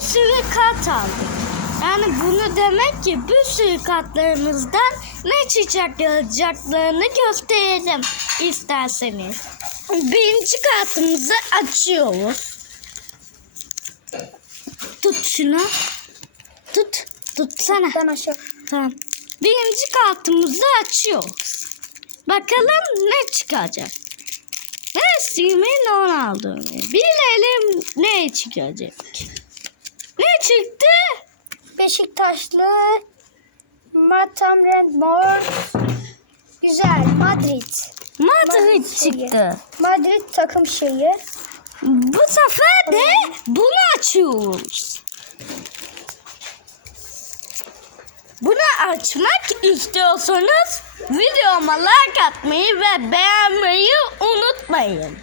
bir sürü kart aldık. Yani bunu demek ki bir sürü kartlarımızdan ne çıkacaklarını gösterelim isterseniz. Birinci kartımızı açıyoruz. Tut şunu. Tut. Tutsana. Ben aşağı. Tamam. Birinci kartımızı açıyoruz. Bakalım ne çıkacak. Messi mi Ronaldo mu? Bilelim ne çıkacak. Çıktı? Beşiktaşlı Matam Mor. Güzel. Madrid. Madrid Madrid şeyi. çıktı. Madrid takım şeyi. Bu sefer de bunu açıyoruz. Bunu açmak istiyorsanız videoma like atmayı ve beğenmeyi unutmayın.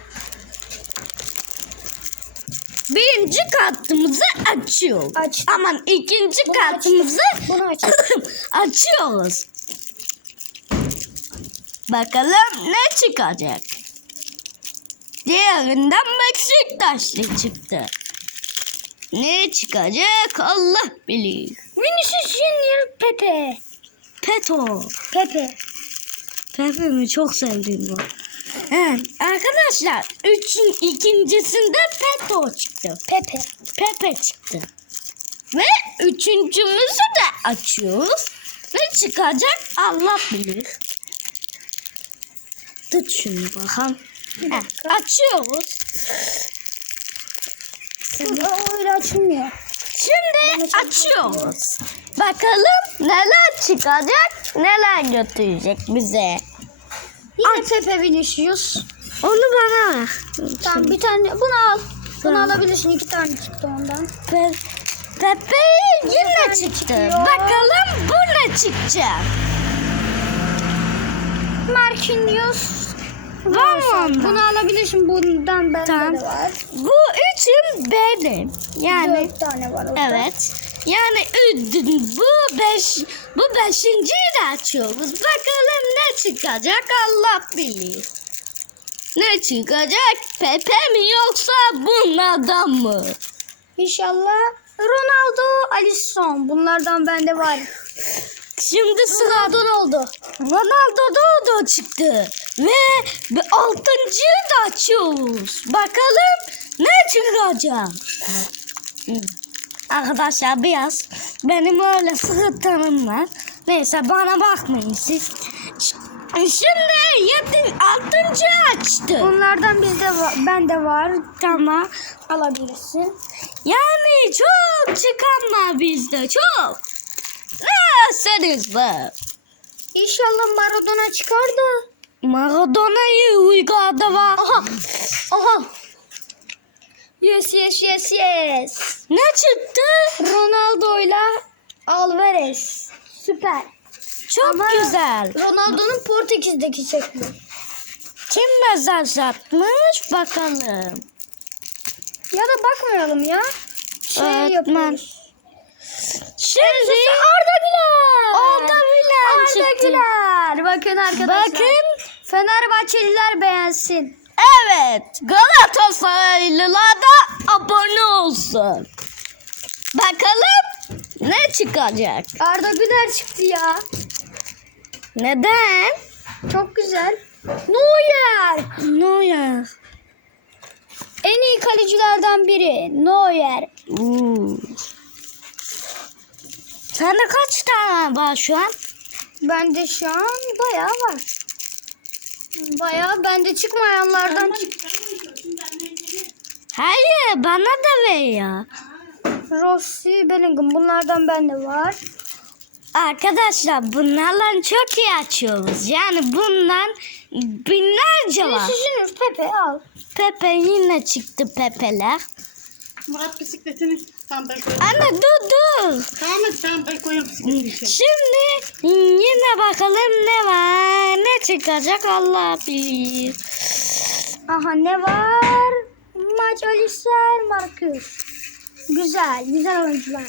Birinci kartımızı açıyoruz. Aç. Aman ikinci Bunu aç. açıyoruz. Bakalım ne çıkacak. Diğerinden Beşiktaşlı çıktı. Ne çıkacak Allah bilir. Vinicius Junior Pepe. Peto. Pepe. Pepe'mi çok sevdim bu. Arkadaşlar üçün ikincisinde Peto çıktı. Pepe. Pepe çıktı. Ve üçüncümüzü de açıyoruz. Ne çıkacak Allah bilir. Tut şunu bakalım. Heh, açıyoruz. Şurada öyle açılmıyor. Şimdi açıyoruz. Bakalım neler çıkacak, neler götürecek bize. Yine Pepe Vinicius. Onu bana ver. Tamam bir tane bunu al. Bunu Tamam. alabilirsin. iki tane çıktı ondan. Pe Pepe'yi yine çıktı. çıkıyor. Bakalım bu ne çıkacak? Marquinhos. Ondan? Bunu alabilirsin. Bundan bende Tamam. de var. Bu üçün benim. Yani Dört tane var orada. evet. Yani bu beş bu beşinciyi de açıyoruz. Bakalım ne çıkacak Allah bilir. Ne çıkacak? Pepe mi yoksa bunlardan mı? İnşallah Ronaldo, Alisson. Bunlardan bende var. Şimdi sıra Ronaldo oldu. Ronaldo Dodo çıktı. Ve altıncıyı da açıyoruz. Bakalım ne çıkacak? Arkadaşlar biraz benim öyle sıkıntım var. Neyse bana bakmayın siz. Şimdi yedi, altıncıyı açtı. Bunlardan bizde var, bende var. Tamam. Alabilirsin. Yani çok çıkanlar bizde çok. Ne seniz be? İnşallah Maradona çıkar da. Maradona'yı uygarda var. Aha. Aha. Yes yes yes yes. Ne çıktı? Ronaldo'yla Alvarez. Süper. Çok Ama- güzel. Ronaldo'nun Portekiz'deki şekli. Kim mesaj atmış bakalım. Ya da bakmayalım ya. Şey Öğretmen. yapıyoruz. Şimdi Arda Güler. Arda Güler Arda çıktı. Güler. Bakın arkadaşlar. bakın. Fenerbahçeliler beğensin. Evet. Galatasaraylılar da abone olsun. Bakalım ne çıkacak? Arda Güler çıktı ya. Neden? Çok güzel. Neuer. Neuer. En iyi kalecilerden biri. Neuer. Oo. Sende kaç tane var şu an? Bende şu an bayağı var. Bayağı bende çıkmayanlardan çık. Hayır bana da ver ya. Rossi, Bellingham bunlardan bende var. Arkadaşlar bunlarla çok iyi açıyoruz. Yani bundan binlerce var. Pepe al. Pepe yine çıktı Pepe'ler. Murat bisikletini tam ben koyayım. Anne dur dur. Tamam? Tamam ben koyuyorum bisikletini. Şimdi yine bakalım ne var. Ne çıkacak Allah bilir. Aha ne var? Maç Alisson Marcus. Güzel, güzel oyuncular.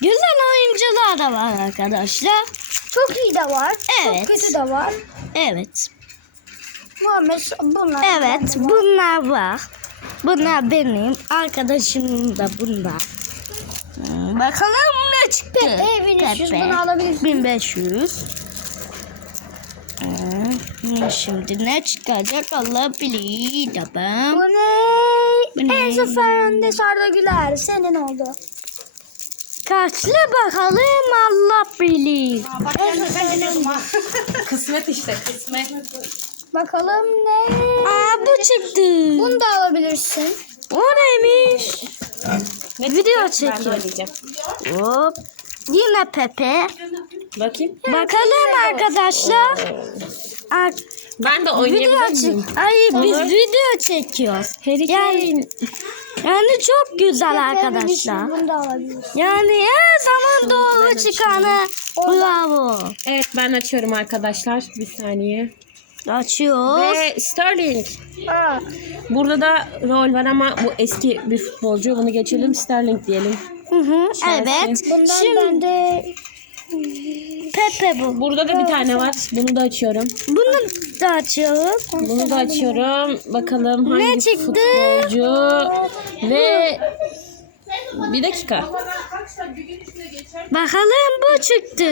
Güzel oyuncular da var arkadaşlar. Çok iyi de var. Evet. Çok kötü de var. Evet. Muhammed bunlar. Evet bunlar var. Bunlar benim. Arkadaşım da bunlar. Hmm, Bakalım ne çıktı. Pepe 1500 bunu alabilirsin. 1500. Hmm, Şimdi ne çıkacak Allah bilir de ben. Bu ne? Bu ne? Enzo Fernandez Arda Güler senin oldu. Kaçlı bakalım Allah bilir. Aa, bak ben de ben de. Kısmet işte kısmet. Bakalım ne? Aa bu çıktı. Bunu da alabilirsin. O neymiş? Video Ben de çekiyor. Hop. Yine Pepe. Bakayım. Bakalım arkadaşlar. Ar- Ben de video oynayabilir miyim? çek. Ay biz Olur. video çekiyoruz. Harry Yani, yani çok güzel arkadaşlar. 1500 Bunu da alabilirsin. Yani her zaman doğru çıkanı bravo. Evet ben açıyorum arkadaşlar. Bir saniye. Açıyoruz. Ve Sterling. Aa, Burada da rol var ama bu eski bir futbolcu. Bunu geçelim Sterling diyelim. Hı hı, evet. bundan Şimdi ben de Pepe bu. Burada da bir tane var. Bunu da açıyorum. Bunu da açıyoruz. Bunu da açıyorum. Bakalım hangi Ne çıktı? futbolcu ve bir dakika. Bakalım bu çıktı.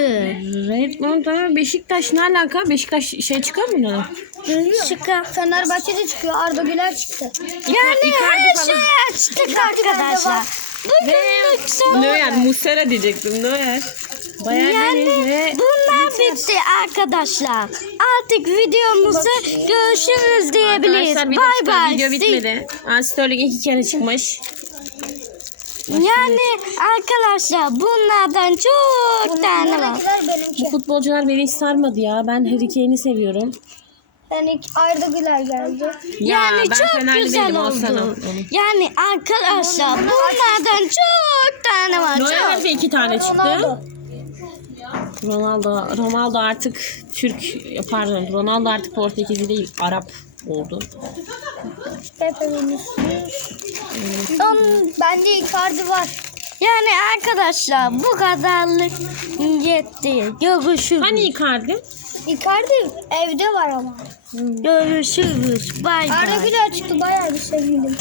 Redmond'a Beşiktaş ne alaka? Beşiktaş şey çıkıyor mu buna? Çıkar. Fenerbahçe'de çıkıyor. Arda Güler çıktı. Yani her falan. şeyi açtık arkadaşlar. Bugünlük son. Neuer, Muslera diyecektim Neuer. Bayağı Yani ve bunlar bitti arkadaşlar. Artık videomuzu görüşürüz diyebiliriz. Bay bay. video bitmedi. Aa, Sterling iki kere çıkmış. Yani arkadaşlar bunlardan çok tane var. Bu futbolcular beni hiç sarmadı ya. Ben Harry Kane'i seviyorum. Yani Arda Güler geldi. Yani ben çok Fenerli güzel değilim, oldu. Yani arkadaşlar bunlardan çok tane var. Neuer Çok. de iki tane çıktı. Ronaldo. Ronaldo. Ronaldo artık Türk, pardon Ronaldo artık Portekizli değil, Arap oldu. Pepe Vinicius. Son bende Icardi var. Yani arkadaşlar bu kadarlık yetti. Görüşürüz. Hani Icardi? Icardi evde var ama. Görüşürüz. Bay Arda bay. Güler çıktı bayağı bir sevindim.